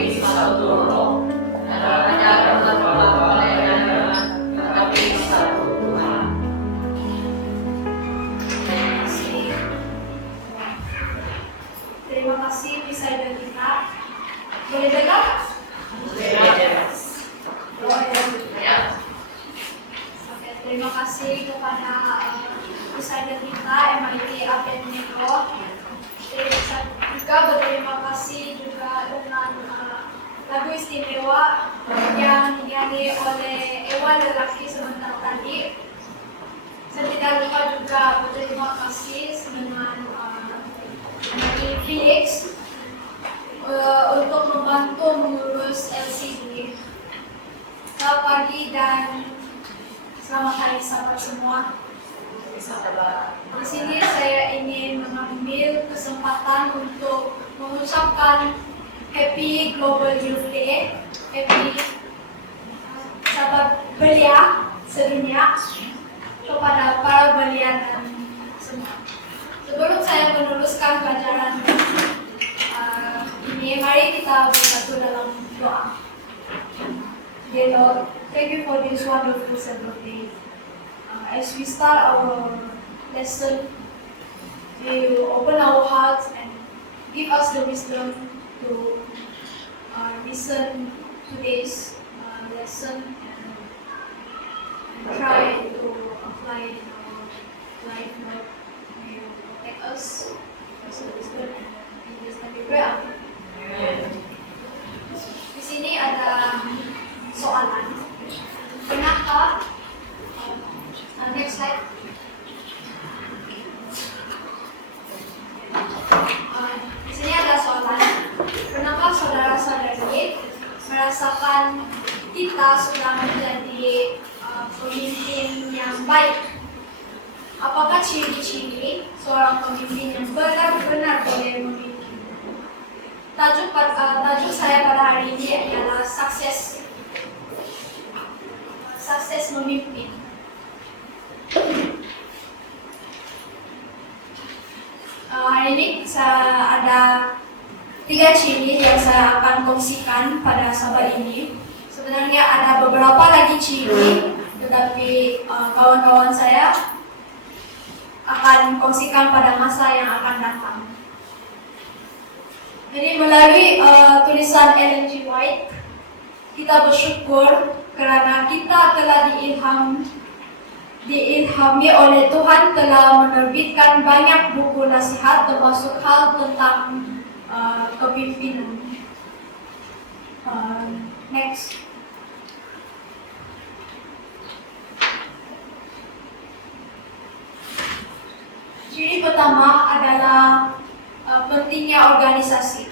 tetapi satu Roh, dan ada beberapa pelayanan, tetapi satu Tuhan. Terima kasih presiden kita. Boleh dengar? Oke, terima kasih kepada presiden kita MIT Abednego. Juga berterima kasih juga dengan lagu istimewa yang dinyanyi oleh Ewan lelaki sebentar tadi. Saya tidak lupa juga berterima kasih dengan Felix untuk membantu mengurus LCD. Selamat pagi dan selamat hari Sabat semua. Di sini saya ingin mengambil kesempatan untuk mengucapkan Happy Global Youth Day, Happy Sabat Belia sedunia kepada para belia dan semua. Sebelum saya meneruskan pelajaran ini, mari kita bersatu dalam doa. Dear Lord, thank you for this wonderful Sabbath day. As we start our lesson, you open our hearts and give us the wisdom to listen to today's lesson and try to apply it in our life. Lord, may you protect us as the wisdom and in this name we pray. Amen. Di sini ada soalan. Pernahkah next slide. Di sini ada soalan. Pernahkah saudara-saudari merasakan kita sudah menjadi pemimpin yang baik? Apakah ciri-ciri seorang pemimpin yang benar-benar boleh memimpin? Tajuk saya pada hari ini adalah sukses memimpin. Hari ini saya ada 3 ciri yang saya akan kongsikan pada sahabat ini. Sebenarnya ada beberapa lagi ciri, tetapi kawan-kawan saya akan kongsikan pada masa yang akan datang. Jadi melalui tulisan Ellen G. White, kita bersyukur kerana kita telah diilhami oleh Tuhan telah menerbitkan banyak buku nasihat termasuk hal tentang kepimpinan. Next. Ciri pertama adalah pentingnya organisasi.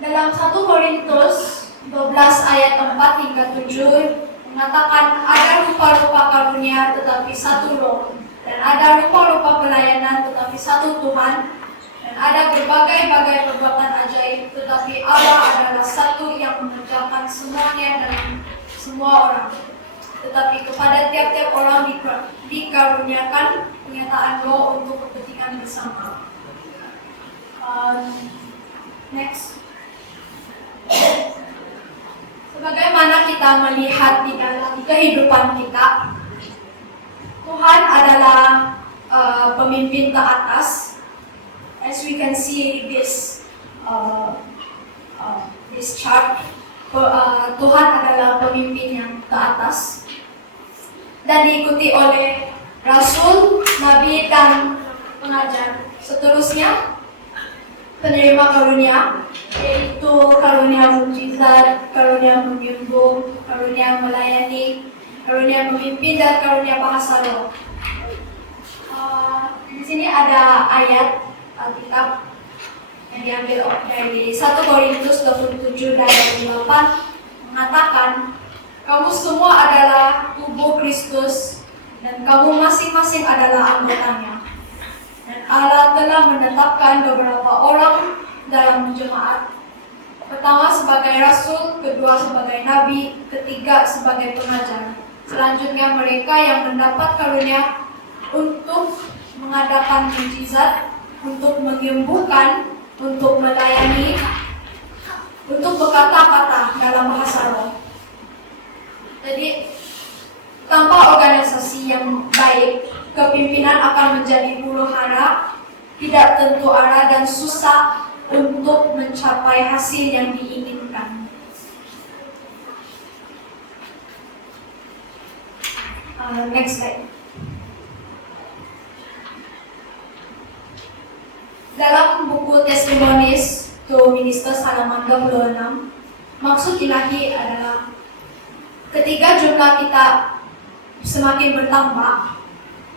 Dalam 1 Korintus 12 ayat 4 hingga 7 mengatakan ada rupa-rupa karunia tetapi satu Roh, dan ada rupa-rupa pelayanan tetapi satu Tuhan, dan ada berbagai-bagai perbuatan ajaib tetapi Allah adalah satu yang mengerjakan semuanya dalam semua orang. Tetapi kepada tiap-tiap orang dikaruniakan penyataan Roh untuk kepentingan bersama. Next. Sebagaimana kita melihat di dalam kehidupan kita, Tuhan adalah pemimpin teratas. As we can see this chart, Tuhan adalah pemimpin yang teratas dan diikuti oleh Rasul, Nabi, dan pengajar. Seterusnya, penerima karunia, yaitu karunia mukjizat, karunia menyembuh, karunia melayani, karunia memimpin, dan karunia bahasa roh. Di sini ada ayat Alkitab yang diambil dari 1 Korintus 27 ayat 8 mengatakan, kamu semua adalah tubuh Kristus dan kamu masing-masing adalah anggotanya. Dan Allah telah menetapkan beberapa orang dalam jemaat. Pertama sebagai rasul, kedua sebagai nabi, ketiga sebagai pengajar. Selanjutnya mereka yang mendapat karunia untuk mengadakan mukjizat, untuk menyembuhkan, untuk melayani, untuk berkata-kata dalam bahasa roh. Jadi, tanpa organisasi yang baik, kepimpinan akan menjadi huru hara, tidak tentu arah dan susah untuk mencapai hasil yang diinginkan. Next slide. Dalam buku Testimonies to Ministers halaman 26, maksud ilahi adalah ketika jumlah kita semakin bertambah,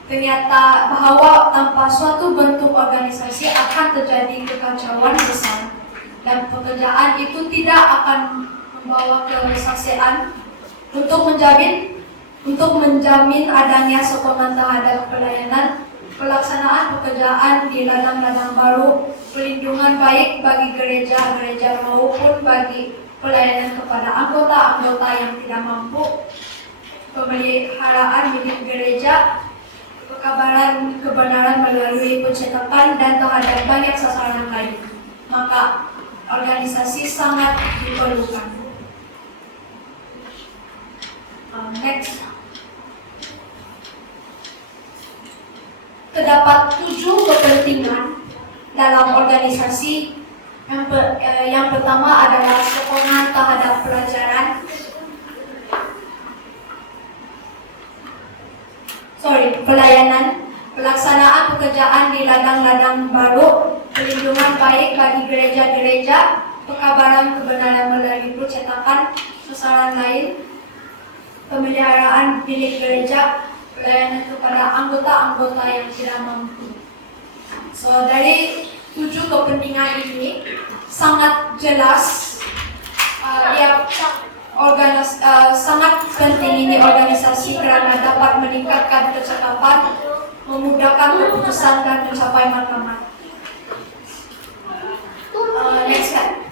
ternyata bahwa tanpa suatu bentuk organisasi akan terjadi kekacauan besar dan pekerjaan itu tidak akan membawa kesaksian untuk menjamin adanya sokongan terhadap pelayanan, pelaksanaan pekerjaan di ladang-ladang baru, perlindungan baik bagi gereja-gereja maupun bagi pelayanan kepada anggota-anggota yang tidak mampu, pemeliharaan milik gereja, pekabaran kebenaran melalui pencetakan dan terhadap banyak sasaran lain. Maka organisasi sangat diperlukan. Next. Terdapat 7 kepentingan dalam organisasi. Yang pertama adalah sokongan terhadap pelajaran. Pelayanan, pelaksanaan pekerjaan di ladang-ladang baru, perlindungan baik bagi gereja-gereja, pekabaran kebenaran melalui percetakan, sasaran lain, pemeliharaan milik gereja, pelayanan kepada anggota-anggota yang tidak mampu. So, dari 7 kepentingan ini sangat jelas, sangat penting ini organisasi karena dapat meningkatkan kecakapan, memudahkan keputusan dan mencapai matlamat. Next slide.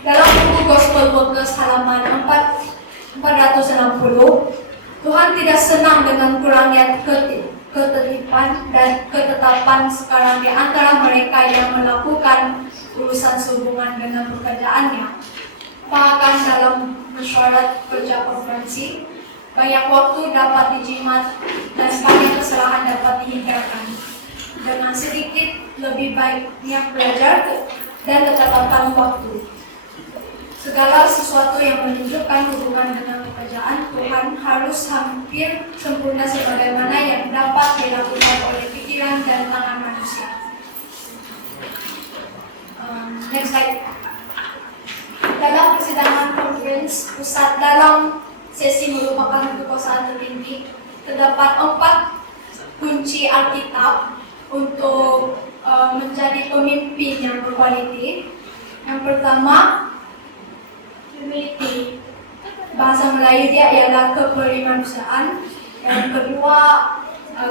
Dalam buku Gospel Workers halaman 460, Tuhan tidak senang dengan kurangnya ketertiban dan ketetapan sekarang di antara mereka yang melakukan urusan sehubungan dengan pekerjaannya. Bahkan dalam mesyuarat kerja konferensi, banyak waktu dapat dijimat dan banyak kesalahan dapat dihindarkan. Dengan sedikit lebih baiknya belajar dan ketetapan waktu. Segala sesuatu yang menunjukkan hubungan dengan pekerjaan Tuhan harus hampir sempurna sebagaimana yang dapat dilakukan oleh pikiran dan tangan manusia. Next slide. Dalam persidangan konferensi pusat dalam sesi merupakan kekuasaan tertinggi, terdapat 4 kunci Alkitab untuk menjadi pemimpin yang berkualiti. Yang pertama, humility. Bahasa Melayu dia ialah keperimanusiaan. Yang kedua,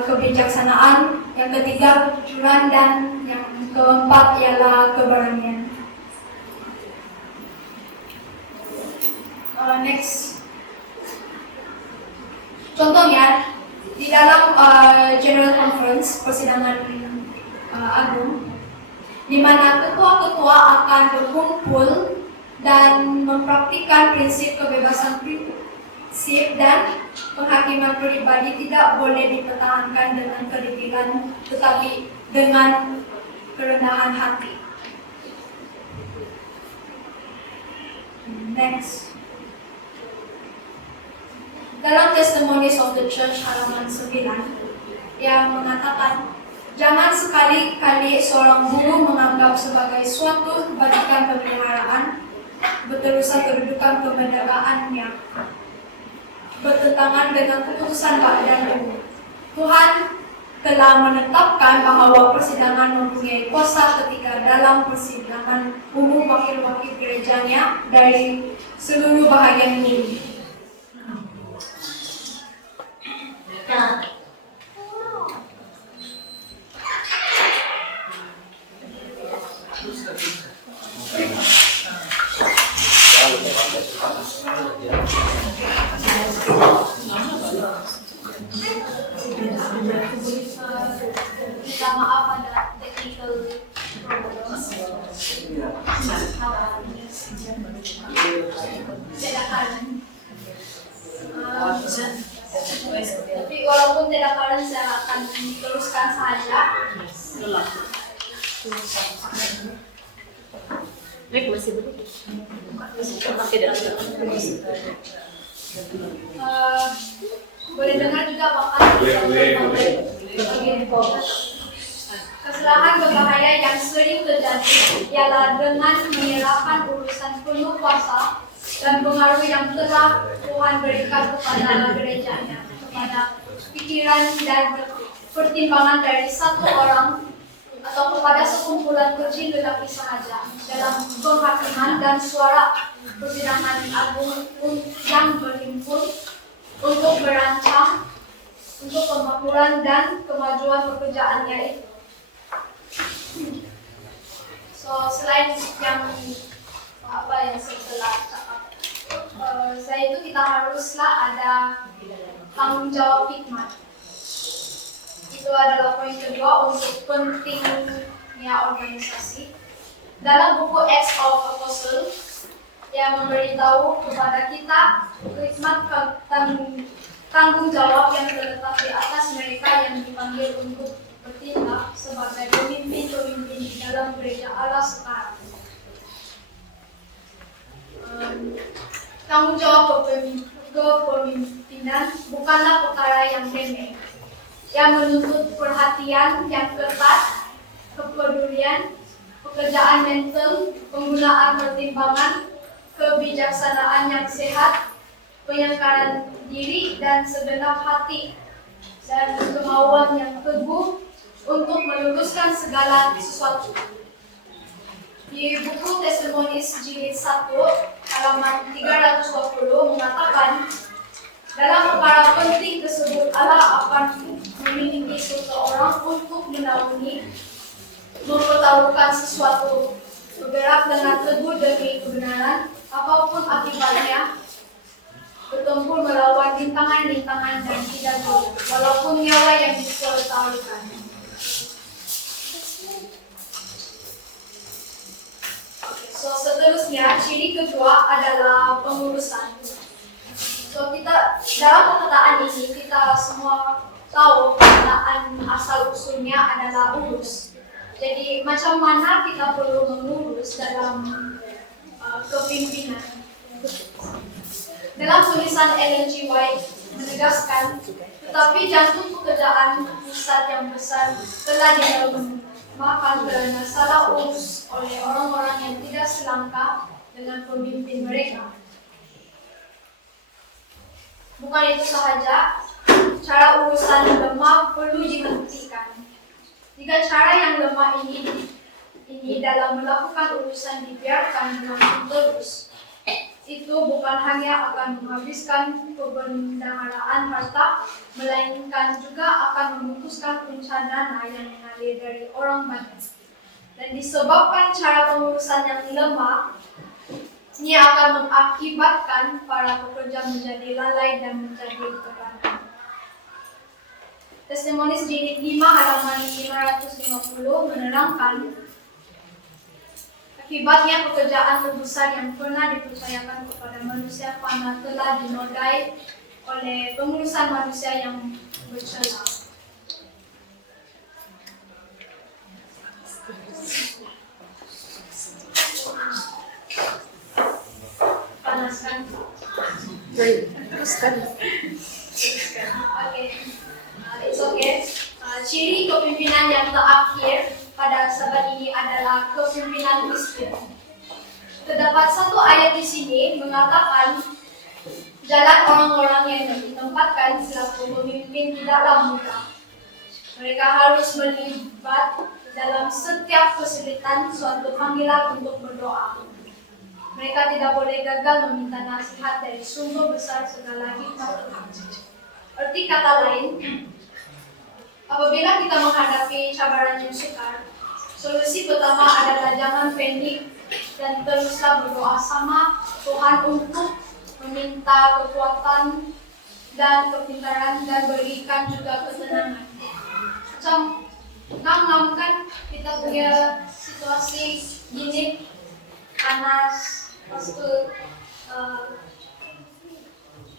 kebijaksanaan. Yang ketiga, kejujuran. Dan yang keempat ialah keberanian. Next. Contohnya, di dalam General Conference, persidangan agung, di mana ketua-ketua akan berkumpul dan mempraktikkan prinsip kebebasan prinsip dan penghakiman pribadi tidak boleh dipertahankan dengan kedegilan, tetapi dengan kerendahan hati. Next. Dalam Testimonies of the Church halaman 9 yang mengatakan, jangan sekali-kali seorang guru menganggap sebagai suatu barisan pemeliharaan berterusan kedudukan kemerdekaannya bertentangan dengan keputusan badan umum. Tuhan telah menetapkan bahwa persidangan mempunyai kuasa ketika dalam persidangan umum wakil-wakil gerejanya dari seluruh bahagian ini. minta maaf ada technical problems. Tidak kanan. Tapi walaupun tidak kanan, saya akan teruskan saja. Masih begitu. Tidak. Boleh dengar juga apakah kesalahan berbahaya yang sering terjadi ialah dengan menyerahkan urusan penuh kuasa dan pengaruh yang telah Tuhan berikan kepada gerejanya, kepada pikiran dan pertimbangan dari satu orang atau kepada sekumpulan kecil lelaki sahaja dalam penghakiman dan suara persidangan agung yang berhimpun untuk merancang untuk pemakmuran dan kemajuan pekerjaannya itu. So selain yang setelah saya itu kita haruslah ada tanggung jawab hikmat. Itu adalah poin kedua untuk pentingnya organisasi. Dalam buku Acts of Apostles yang memberitahu kepada kita hikmat tanggung jawab yang terletak di atas mereka yang dipanggil untuk bertindak sebagai pemimpin-pemimpin di dalam gereja Allah sekarang. Tanggung jawab kepemimpinan bukanlah perkara yang remeh, yang menuntut perhatian yang ketat, kepedulian, pekerjaan mental, penggunaan pertimbangan, kebijaksanaan yang sehat, penyangkalan diri dan segenap hati, dan kemauan yang teguh untuk meluruskan segala sesuatu. Di buku Testimonies jilid 1 halaman 320 mengatakan, dalam perkara penting tersebut Allah akan memiliki seseorang untuk menaungi, mempertaruhkan sesuatu, bergerak dengan teguh demi kebenaran, apapun akibatnya, bertempur melawan rintangan-rintangan dan tidak boleh, walaupun nyawa yang dipertaruhkan. So seterusnya, ciri kedua adalah pengurusan. So kita dalam perkataan ini kita semua tahu perkataan asal usulnya adalah urus. Jadi macam mana kita perlu mengurus dalam kepimpinan. Dalam tulisan Ellen G. White menegaskan, tetapi jantung pekerjaan pusat yang besar telah dilemahkan karena salah urus oleh orang-orang yang tidak selangkah dengan pemimpin mereka. Bukan itu sahaja, cara urusan lemah perlu dihentikan. Jika cara yang lemah ini dalam melakukan urusan dibiarkan berlangsung terus, itu bukan hanya akan menghabiskan kebendaharaan harta, melainkan juga akan memutuskan punca dana yang mengalir dari orang banyak. Dan disebabkan cara pengurusan yang lemah, ini akan mengakibatkan para pekerja menjadi lalai dan menjadi terlantar. Testimonies jilid 5 halaman 550 menerangkan, akibatnya pekerjaan terbesar yang pernah dipercayakan kepada manusia fana telah dinodai oleh pengurusan manusia yang bercela. Panaskan. Teruskan. Oke, it's okay. Ciri kepimpinan yang terakhir pada sahabat ini adalah kepimpinan miskin. Terdapat satu ayat di sini mengatakan jalan orang-orang yang ditempatkan selaku pemimpin tidaklah mudah. Mereka harus melibat dalam setiap kesulitan suatu panggilan untuk berdoa. Mereka tidak boleh gagal meminta nasihat dari sumber besar segala hikmat Tuhan. Arti kata lain, apabila kita menghadapi cabaran yang sukar, solusi pertama adalah jangan panik dan teruslah berdoa sama Tuhan untuk meminta kekuatan dan kepintaran dan berikan juga ketenangan. Macam ngam kan kita punya situasi gini panas, pas itu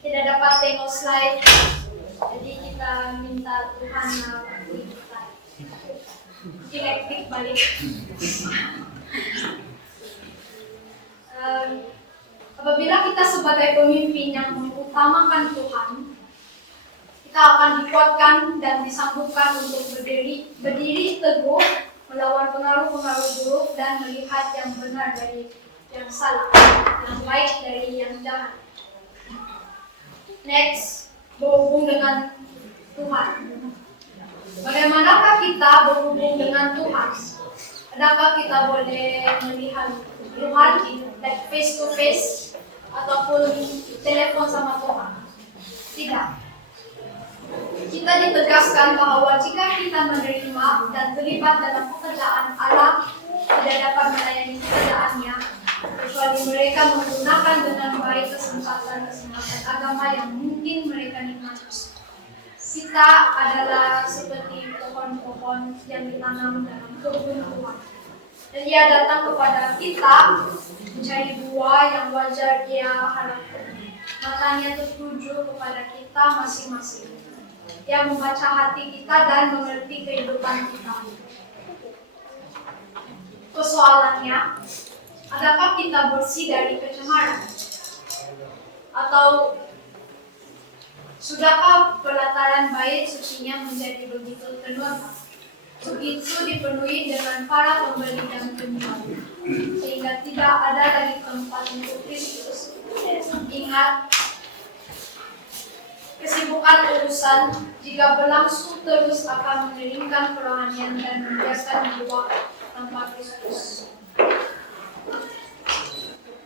tidak dapat tengok slide, jadi kita minta Tuhan bantu kita elektrik balik. Apabila kita sebagai pemimpin yang mengutamakan Tuhan, kita akan dikuatkan dan disanggupkan untuk berdiri teguh melawan pengaruh-pengaruh buruk dan melihat yang benar dari yang salah, yang baik dari yang jahat. Next, berhubung dengan Tuhan. Bagaimanakah kita berhubung dengan Tuhan? Adakah kita boleh melihat Tuhan like face to face ataupun telepon sama Tuhan? Tidak. Kita ditegaskan bahwa jika kita menerima dan terlibat dalam pekerjaan Allah, tidak dapat melayani pekerjaannya kecuali mereka menggunakan dengan baik kesempatan agama yang mungkin mereka nikmati. Kita adalah seperti pohon-pohon yang ditanam dalam kebun Tuhan. Dan Dia datang kepada kita mencari buah yang wajar Dia harapkan. Matanya tertuju kepada kita masing-masing. Dia membaca hati kita dan mengerti kehidupan kita. Persoalannya, adakah kita bersih dari pencemaran? Atau sudahkah pelataran bait sucinya menjadi begitu penuh? Begitu dipenuhi dengan para pembeli dan penjual, sehingga tidak ada lagi tempat untuk Kristus. Ingat, kesibukan urusan jika berlangsung terus akan mengeringkan kerohanian dan membiarkan jiwa tanpa Kristus.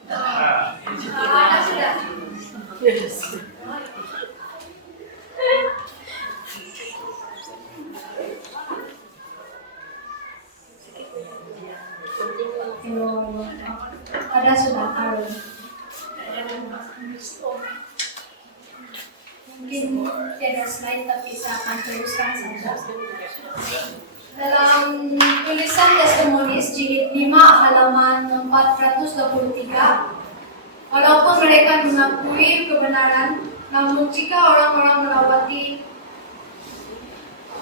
Ada sudah? Yes. Ada sudah Aaron. Mungkin tidak slide tapi saya akan teruskan saja. Dalam tulisan Testimonies jilid 5 halaman 423, walaupun mereka mengakui kebenaran, namun jika orang-orang melewati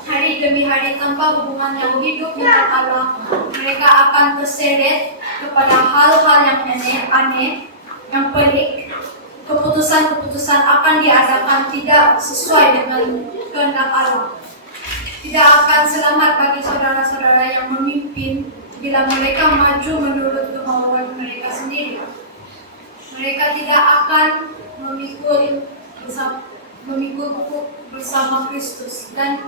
hari demi hari tanpa hubungan yang hidup dengan Allah, mereka akan terseret kepada hal-hal yang aneh, yang pelik. Keputusan-keputusan akan diadakan tidak sesuai dengan kehendak Allah. Tidak akan selamat bagi saudara-saudara yang memimpin bila mereka maju menurut kemauan mereka sendiri. Mereka tidak akan memikul bersama Kristus dan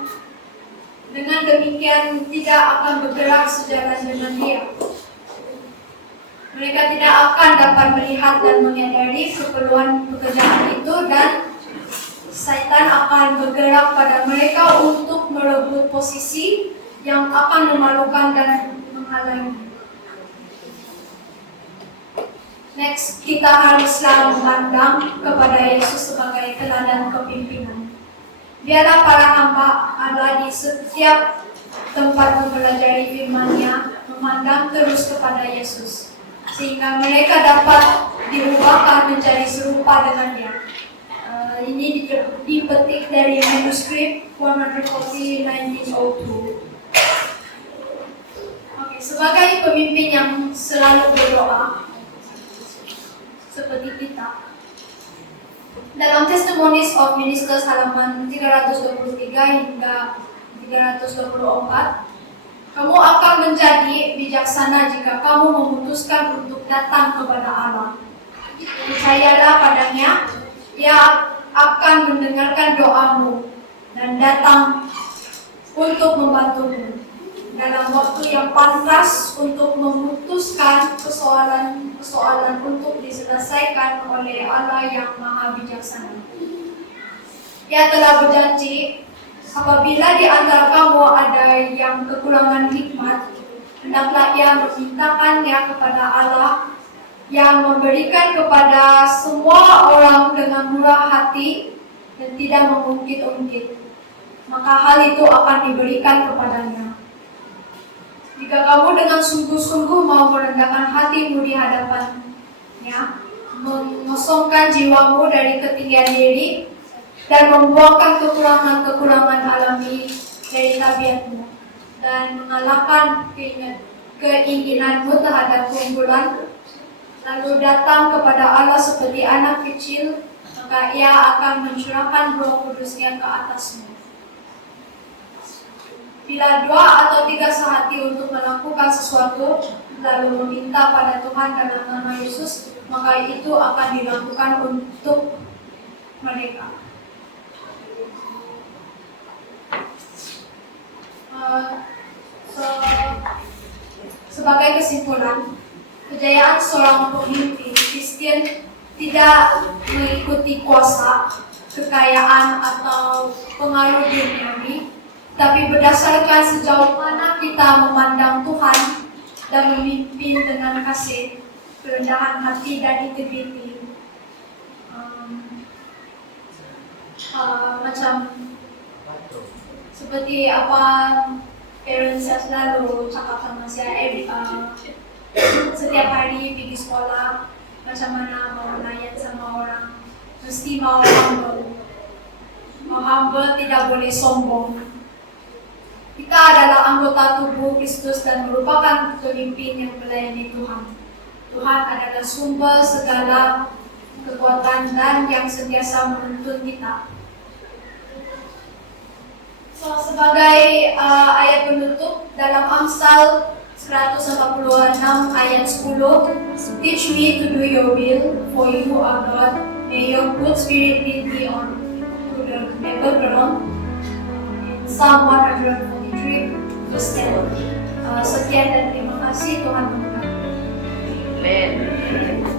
dengan demikian tidak akan bergerak sejalan dengan Dia. Mereka tidak akan dapat melihat dan menyadari keperluan pekerjaan itu dan Satan akan bergerak pada mereka untuk merebut posisi yang akan memalukan dan menghalangi. Next, kita haruslah memandang kepada Yesus sebagai teladan kepimpinan. Biarlah para hamba Allah di setiap tempat mempelajari firman-Nya memandang terus kepada Yesus, sehingga mereka dapat dirubahkan menjadi serupa dengan Dia. Ini dipetik dari manuskrip 140 1902. Oke, sebagai pemimpin yang selalu berdoa seperti kita, dalam Testimonies of Ministers halaman 323 hingga 324, kamu akan menjadi bijaksana jika kamu memutuskan untuk datang kepada Allah. Percayalah padanya, Dia akan mendengarkan doamu dan datang untuk membantumu dalam waktu yang pantas untuk memutuskan persoalan untuk diselesaikan oleh Allah yang Maha Bijaksana. Dia telah berjanji, apabila di antara kamu ada yang kekurangan hikmat, hendaklah ia memintakannya kepada Allah yang memberikan kepada semua orang dengan murah hati dan tidak mengungkit-ungkit. Maka hal itu akan diberikan kepadanya. Jika kamu dengan sungguh-sungguh mau merendahkan hatimu di hadapannya, mengosongkan jiwamu dari ketinggian diri, dan membuangkan kekurangan-kekurangan alami dari tabiatmu, dan mengalahkan keinginanmu terhadap keunggulan, lalu datang kepada Allah seperti anak kecil, maka Ia akan mencurahkan Roh Kudus-Nya ke atasmu. Bila dua atau tiga sehati untuk melakukan sesuatu, lalu meminta pada Tuhan dalam nama Yesus, maka itu akan dilakukan untuk mereka. Sebagai kesimpulan, kejayaan seorang pemimpin Kristen tidak mengikuti kuasa, kekayaan, atau pengaruh duniawi, tapi berdasarkan sejauh mana kita memandang Tuhan dan memimpin dengan kasih, kerendahan hati, dan integriti. Macam seperti apa parents saya selalu cakap sama saya, setiap hari pergi sekolah, macam mana mau melayan sama orang, mesti mau humble, tidak boleh sombong. Kita adalah anggota tubuh Kristus dan merupakan pemimpin yang melayani Tuhan. Tuhan adalah sumber segala kekuatan dan yang sentiasa menuntun kita. Sebagai ayat penutup dalam Amsal 146 ayat 10, teach me to do your will, for you are God. May your good spirit lead me on to the never ground. Psalm 143 verse 10. Sekian dan terima kasih, Tuhan memberkati. Amen.